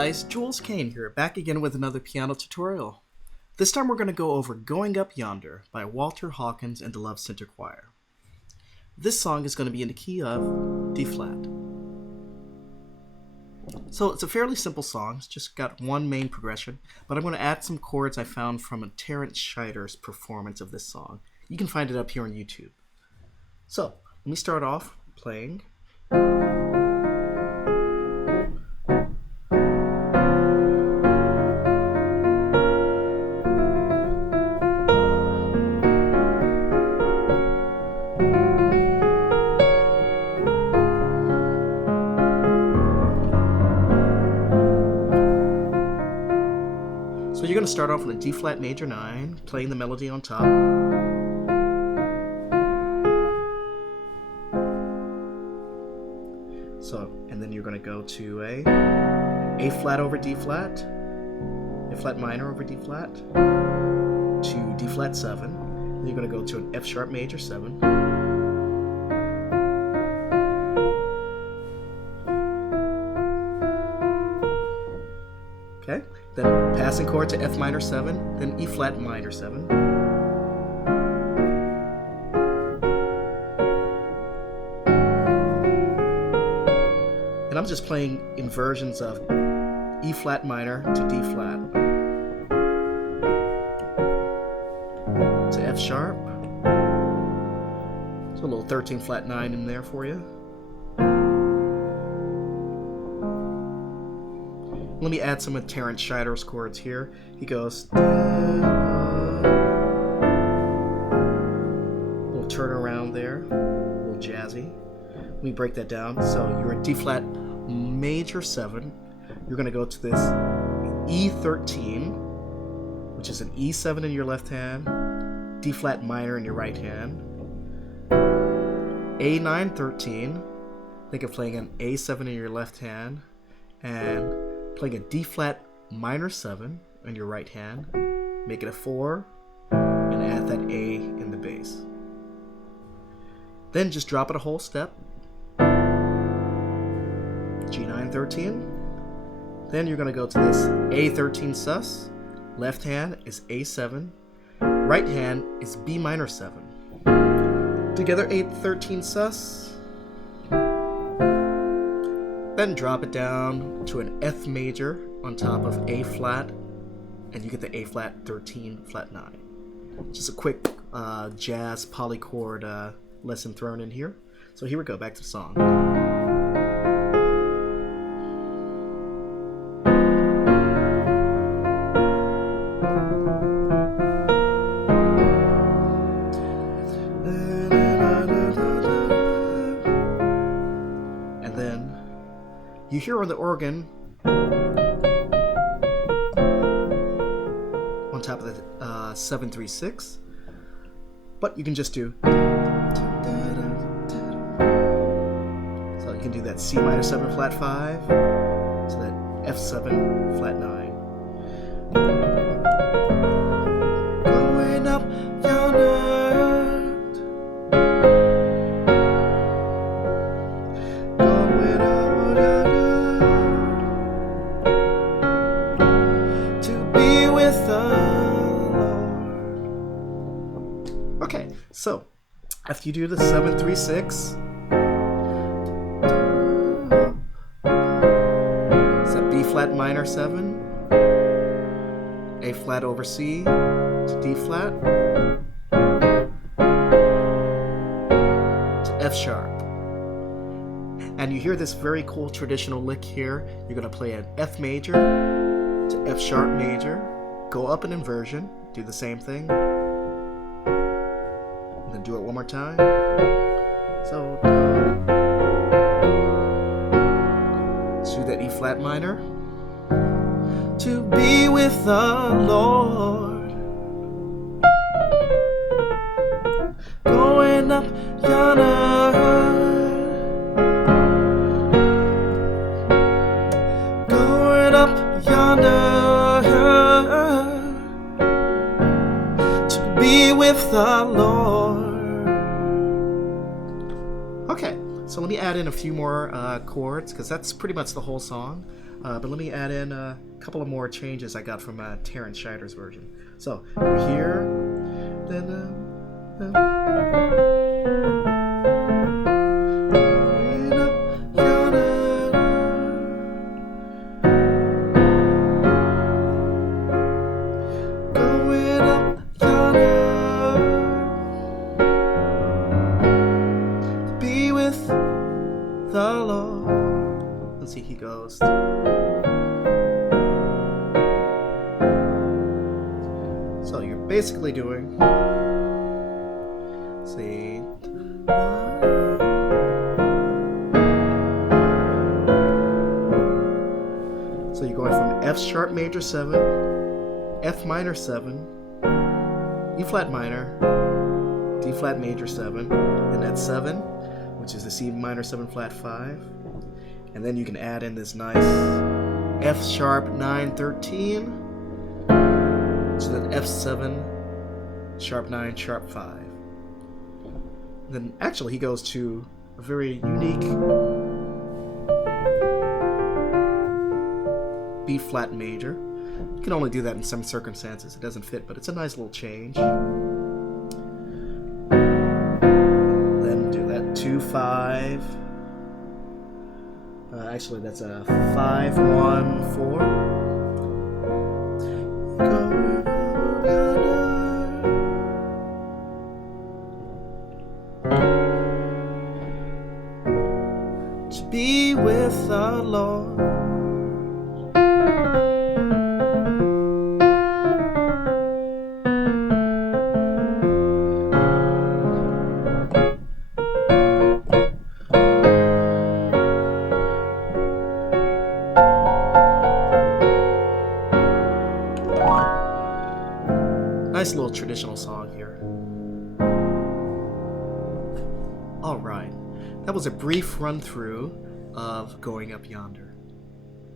guys, Jules Kane here, back again with another piano tutorial. This time we're going to go over Going Up Yonder by Walter Hawkins and the Love Center Choir. This song is going to be in the key of D flat. So it's a fairly simple song, it's just got one main progression, but I'm going to add some chords I found from a Terrence Shider's performance of this song. You can find it up here on YouTube. So, let me start off playing. So you're going to start off with a D flat major 9, playing the melody on top. So, and then you're going to go to A flat over D flat, A flat minor over D flat, to D flat 7. Then you're going to go to an F sharp major 7. Okay, then passing chord to F minor 7, then E flat minor 7. And I'm just playing inversions of E flat minor to D flat to F sharp. So a little 13 flat 9 in there for you. Let me add some of Terrence Shider's chords here. He goes, little turnaround there, a little jazzy. Let me break that down. So you're in D flat major 7. You're going to go to this E13, which is an E7 in your left hand, D flat minor in your right hand, A9 13. Think of playing an A7 in your left hand, and playing a D flat minor 7 in your right hand, make it a 4, and add that A in the bass. Then just drop it a whole step, G9 13. Then you're going to go to this A13 sus, left hand is A7, right hand is B minor 7. Together A13 sus. Then drop it down to an F major on top of A flat, and you get the A flat 13 flat 9. Just a quick jazz polychord lesson thrown in here. So here we go, back to the song. You hear on the organ on top of the 7-3-6, but you can just do, so you can do that C minor 7 flat 5 to that F7 flat 9. Going up yonder. Okay, so after you do the 7-3-6, it's a B flat minor 7, A flat over C to D flat to F sharp. And you hear this very cool traditional lick here. You're going to play an F major to F sharp major, go up an inversion, do the same thing. Then do it one more time. So let's do that E flat minor. To be with the Lord, going up yonder, going up yonder, to be with the Lord. Okay, so let me add in a few more chords, because that's pretty much the whole song. But let me add in a couple of more changes I got from Terrence Shider's version. So you're here, then going up yonder to be with the Lord. Let's see, he goes. So you're basically doing, see, so you're going from F sharp major 7, F minor 7, E flat minor, D flat major 7, and that's 7, which is the C minor 7 flat 5, and then you can add in this nice F sharp 9 13. So then F7, sharp 9, sharp 5. Then actually he goes to a very unique B flat major. You can only do that in some circumstances. It doesn't fit, but it's a nice little change. Then do that 2 5. Actually, that's a 5 1 4. To be with the Lord. Nice little traditional song here. Alright, that was a brief run through of Going Up Yonder.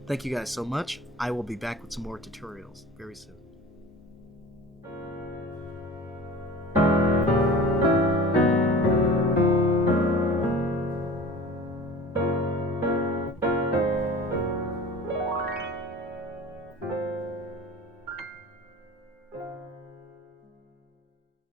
Thank you guys so much. I will be back with some more tutorials very soon.